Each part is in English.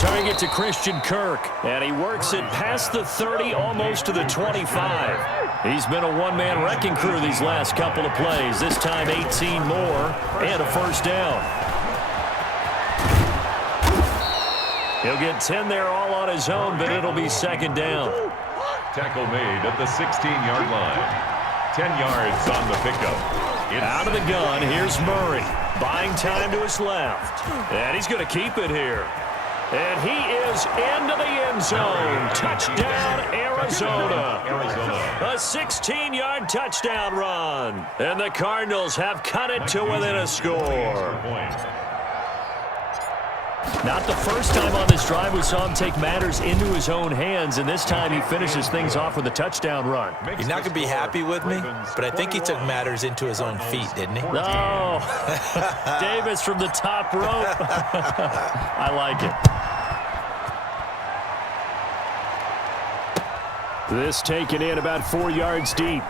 target to Christian Kirk, and he works it past the 30, almost to the 25. He's been a one-man wrecking crew these last couple of plays, this time 18 more, and a first down. He'll get 10 there all on his own, but it'll be second down. Tackle made at the 16-yard line. 10 yards on the pickup. Out of the gun, here's Murray. Buying time to his left. And he's going to keep it here. And he is into the end zone. Touchdown, Arizona. A 16-yard touchdown run. And the Cardinals have cut it to within a score. Not the first time on this drive we saw him take matters into his own hands, and this time he finishes things off with a touchdown run. He's not going to be happy with me, but I think he took matters into his own feet, didn't he? No. Davis from the top rope. I like it. This taken in about 4 yards deep.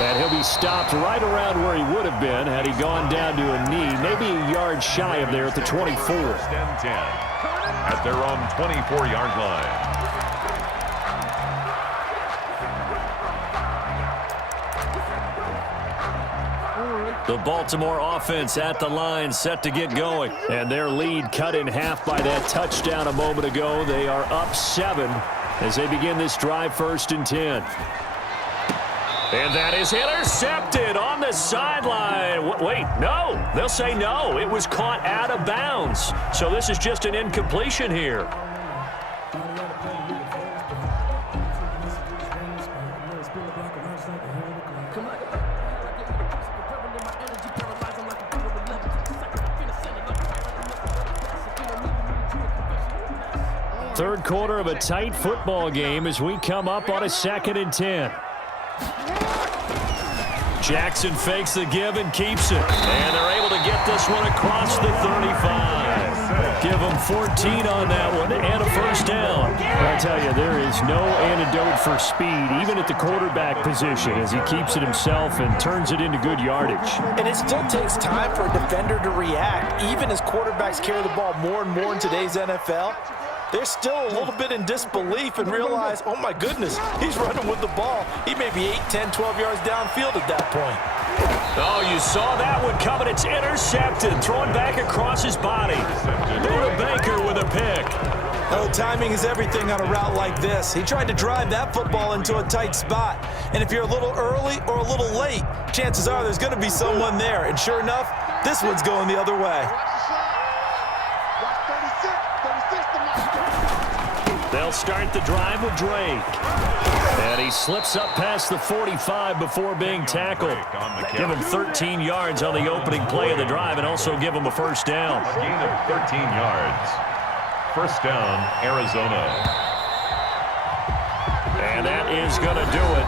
And he'll be stopped right around where he would have been had he gone down to a knee, maybe a yard shy of there at the 24. First and 10 at their own 24-yard line. The Baltimore offense at the line, set to get going. And their lead cut in half by that touchdown a moment ago. They are up 7 as they begin this drive, 1st and 10. And that is intercepted on the sideline. Wait, no. They'll say no. It was caught out of bounds. So this is just an incompletion here. Third quarter of a tight football game as we come up on a 2nd and 10. Jackson fakes the give and keeps it. And they're able to get this one across the 35. Give them 14 on that one and a first down. I tell you, there is no antidote for speed, even at the quarterback position, as he keeps it himself and turns it into good yardage. And it still takes time for a defender to react. Even as quarterbacks carry the ball more and more in today's NFL, they're still a little bit in disbelief and realize, oh my goodness, he's running with the ball. He may be 8, 10, 12 yards downfield at that point. Oh, you saw that one coming. It's intercepted. Thrown back across his body. Buda Baker with a pick. Oh, timing is everything on a route like this. He tried to drive that football into a tight spot. And if you're a little early or a little late, chances are there's going to be someone there. And sure enough, this one's going the other way. They'll start the drive with Drake. And he slips up past the 45 before being tackled. Give him 13 yards on the opening play of the drive and also give him a first down. A gain of 13 yards. First down, Arizona. And that is going to do it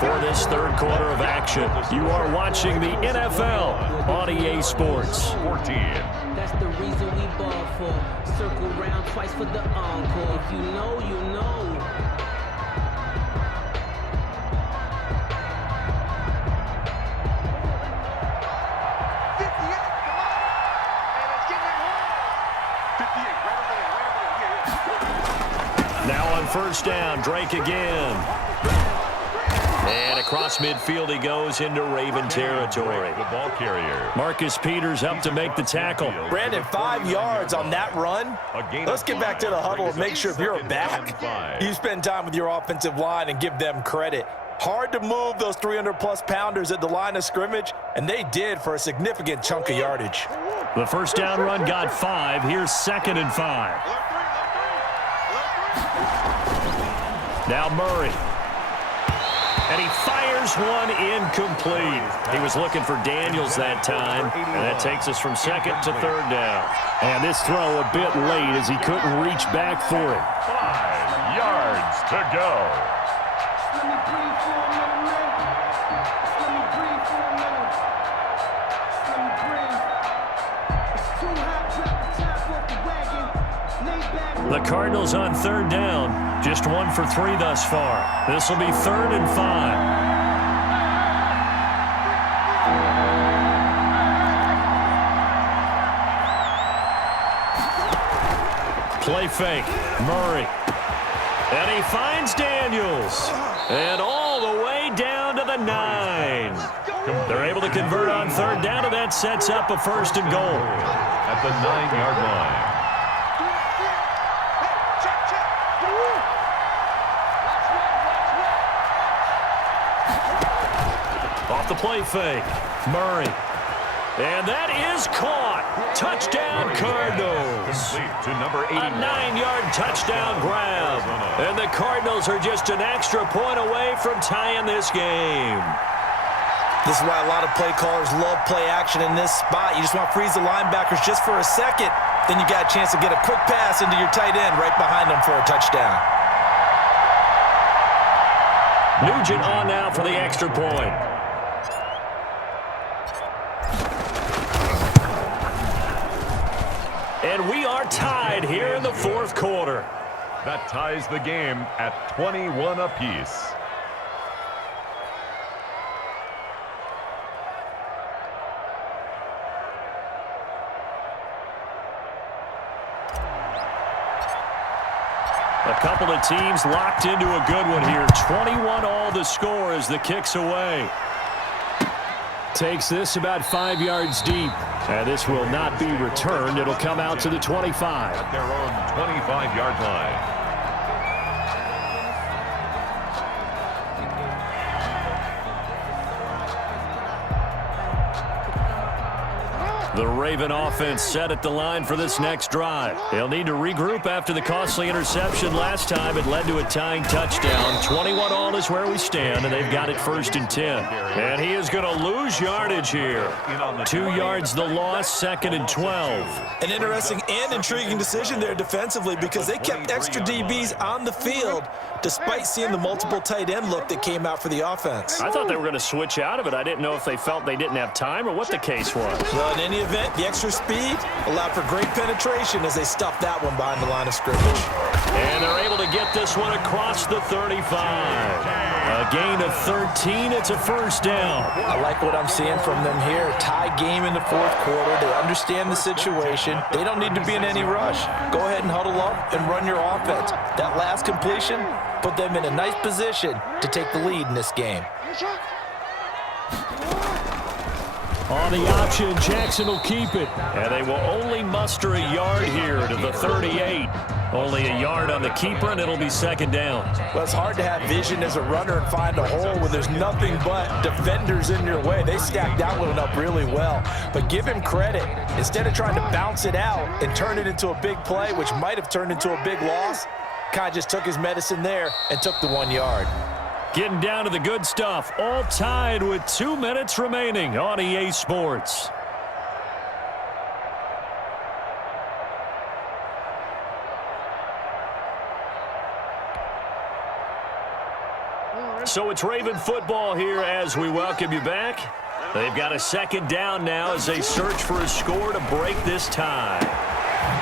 for this third quarter of action. You are watching the NFL on EA Sports. 14. That's the reason we ball for. Circle round twice for the encore. If you know, you know. Now on first down, Drake again. And across midfield he goes into Raven territory. The ball carrier. Marcus Peters up to make the tackle. Brandon, 5 yards on that run. Let's get back to the huddle and make sure if you're a back, you spend time with your offensive line and give them credit. Hard to move those 300-plus pounders at the line of scrimmage, and they did for a significant chunk of yardage. The first down run got 5. Here's 2nd and 5. Now Murray. And he fires one incomplete. He was looking for Daniels that time, and that takes us from 2nd to 3rd down. And this throw a bit late as he couldn't reach back for it. 5 yards to go. The Cardinals on 3rd down. Just 1 for 3 thus far. This will be 3rd and 5. Play fake. Murray. And he finds Daniels. And all the way down to the 9. They're able to convert on third down, and that sets up a 1st and goal. At the 9-yard line. Off the play fake. Murray. And that is caught. Touchdown, Cardinals. To number 89. A 9-yard touchdown grab. And the Cardinals are just an extra point away from tying this game. This is why a lot of play callers love play action in this spot. You just want to freeze the linebackers just for a second. Then you got a chance to get a quick pass into your tight end right behind them for a touchdown. Nugent on now for the extra point. And we are tied here in the 4th quarter. That ties the game at 21 apiece. A couple of teams locked into a good one here. 21 all the score as the kick's away. Takes this about 5 yards deep. And this will not be returned. It'll come out to the 25. At their own 25-yard line. The Raven offense set at the line for this next drive. They'll need to regroup after the costly interception last time. It led to a tying touchdown. 21 all is where we stand, and they've got it 1st and 10. And he is going to lose yardage here. 2 yards the loss, 2nd and 12. An interesting and intriguing decision there defensively because they kept extra DBs on the field despite seeing the multiple tight end look that came out for the offense. I thought they were going to switch out of it. I didn't know if they felt they didn't have time or what the case was. Well, in any event, the extra speed allowed for great penetration as they stuffed that one behind the line of scrimmage. And they're able to get this one across the 35. A gain of 13. It's a 1st down. I like what I'm seeing from them here. Tie game in the 4th quarter. They understand the situation. They don't need to be in any rush. Go ahead and huddle up and run your offense. That last completion put them in a nice position to take the lead in this game. On the option, Jackson will keep it. And they will only muster a yard here to the 38. Only a yard on the keeper, and it'll be 2nd down. Well, it's hard to have vision as a runner and find a hole when there's nothing but defenders in your way. They stacked that one up really well. But give him credit. Instead of trying to bounce it out and turn it into a big play, which might have turned into a big loss, kind of just took his medicine there and took the 1 yard. Getting down to the good stuff. All tied with 2 minutes remaining on EA Sports. So it's Raven football here as we welcome you back. They've got a 2nd down now as they search for a score to break this tie.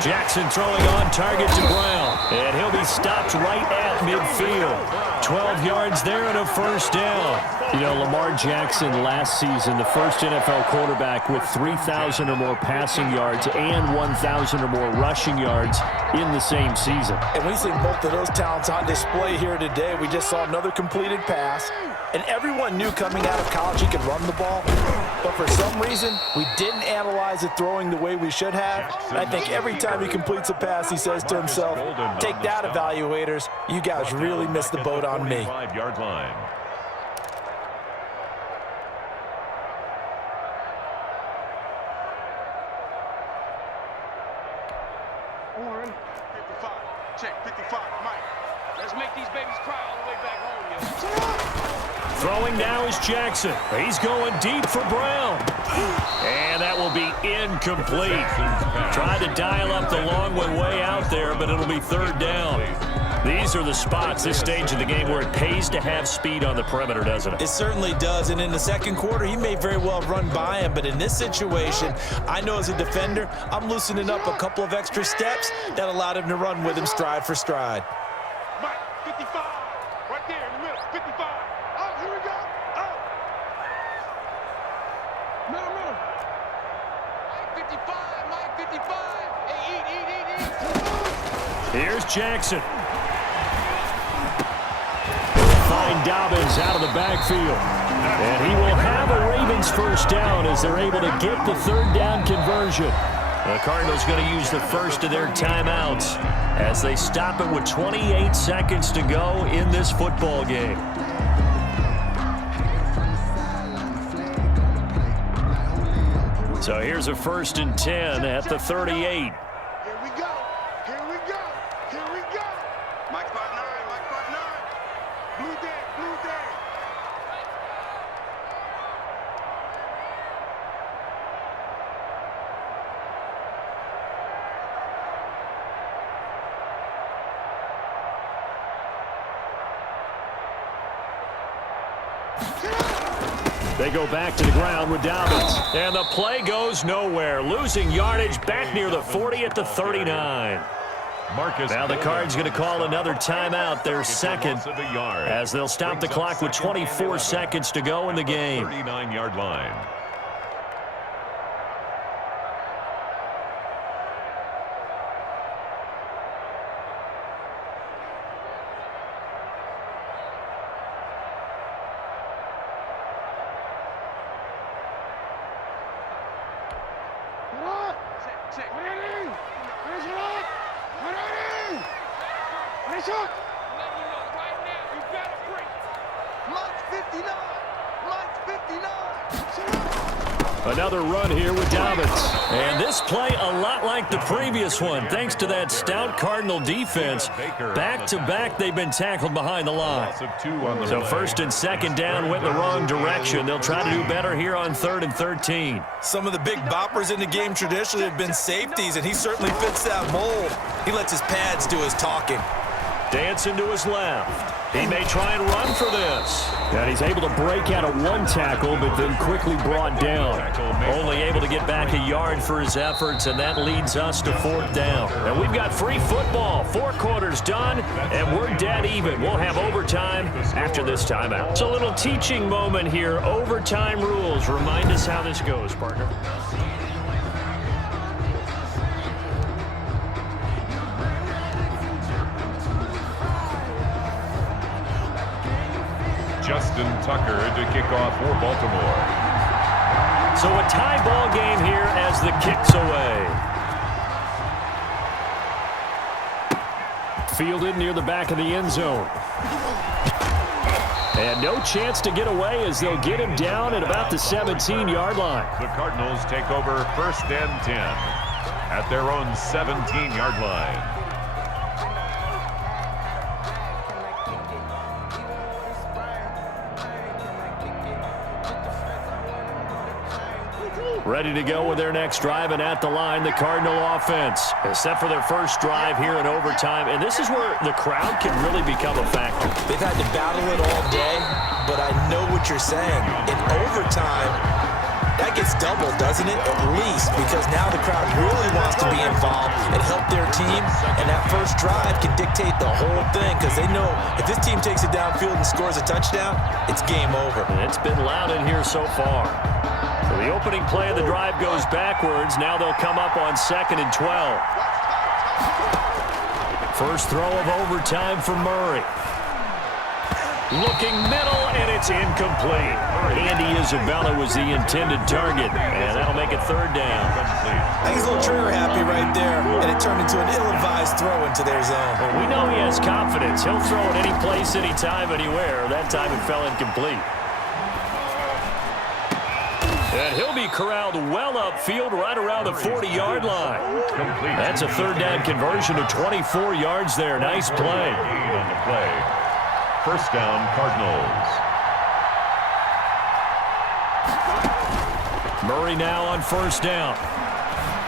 Jackson throwing on target to Brown, and he'll be stopped right at midfield. 12 yards there and a 1st down. You know, Lamar Jackson last season, the first NFL quarterback with 3,000 or more passing yards and 1,000 or more rushing yards in the same season. And we've seen both of those talents on display here today. We just saw another completed pass, and everyone knew coming out of college he could run the ball. But for some reason, we didn't analyze it throwing the way we should have. And I think every time he completes a pass, he says to himself, take that, evaluators. You guys really missed the boat on me. 5-yard line. Check 55, Mike. Let's make these babies cry all the way back home, yo. Throwing now is Jackson. He's going deep for Brown. And that will be incomplete. Tried to dial up the long one way out there, but it'll be 3rd down. These are the spots, this stage of the game, where it pays to have speed on the perimeter, doesn't it? It certainly does, and in the 2nd quarter, he may very well have run by him, but in this situation, I know as a defender, I'm loosening up a couple of extra steps that allowed him to run with him stride for stride. Mike, 55, right there in the middle, 55. Out, here we go, out. Middle. Mike, 55, Mike, 55. Hey, eat. Here's Jackson. Find Dobbins out of the backfield. And he will have a Ravens first down as they're able to get the third down conversion. The Cardinals going to use the first of their timeouts as they stop it with 28 seconds to go in this football game. So here's a 1st and 10 at the 38. Here we go. Here we go. Here we go. Mike 5-9. Mike 5-9. Blue day. Blue day. They go back to the ground with Dobbins. And the play goes nowhere. Losing yardage back near the 40 at the 39. Now the Cards going to call another timeout, their second, as they'll stop the clock with 24 seconds to go in the game. 39-yard line. Another run here with Dobbins. And this play a lot like the previous one, thanks to that stout Cardinal defense. Back-to-back, they've been tackled behind the line. So 1st and 2nd down went the wrong direction. They'll try to do better here on 3rd and 13. Some of the big boppers in the game traditionally have been safeties, and he certainly fits that mold. He lets his pads do his talking. Dancing to his left. He may try and run for this. And he's able to break out of one tackle, but then quickly brought down. Only able to get back a yard for his efforts, and that leads us to 4th down. And we've got free football. 4 quarters done, and we're dead even. We'll have overtime after this timeout. It's a little teaching moment here. Overtime rules. Remind us how this goes, partner. Justin Tucker to kick off for Baltimore. So a tie ball game here as the kick's away. Fielded near the back of the end zone. And no chance to get away as they'll get him down at about the 17-yard line. The Cardinals take over 1st and 10 at their own 17-yard line. Ready to go with their next drive, and at the line, the Cardinal offense. Set for their first drive here in overtime, and this is where the crowd can really become a factor. They've had to battle it all day, but I know what you're saying. In overtime, that gets doubled, doesn't it? At least, because now the crowd really wants to be involved and help their team, and that first drive can dictate the whole thing, because they know if this team takes it downfield and scores a touchdown, it's game over. And it's been loud in here so far. So the opening play of the drive goes backwards. Now they'll come up on 2nd and 12. First throw of overtime for Murray. Looking middle, and it's incomplete. Andy Isabella was the intended target, and that'll make it 3rd down. I think he's a little trigger happy right there, and it turned into an ill-advised throw into their zone. Well, we know he has confidence. He'll throw it any place, anytime, anywhere. That time it fell incomplete. And he'll be corralled well upfield right around the 40-yard line. That's a 3rd down conversion to 24 yards there. Nice play. On the play. 1st down, Cardinals. Murray now on 1st down.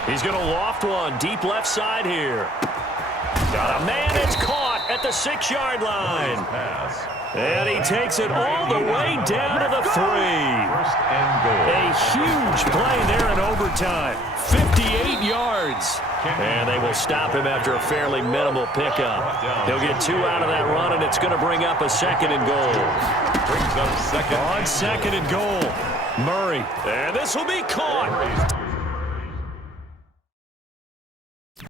He's going to loft one deep left side here. Got a man, it's caught at the 6-yard line. Pass. And he takes it all the way down to the 3. 1st and goal. A huge play there in overtime. 58 yards. And they will stop him after a fairly minimal pickup. He'll get 2 out of that run, and it's going to bring up a 2nd and goal. Brings up 2nd. On 2nd and goal. Murray. And this will be caught.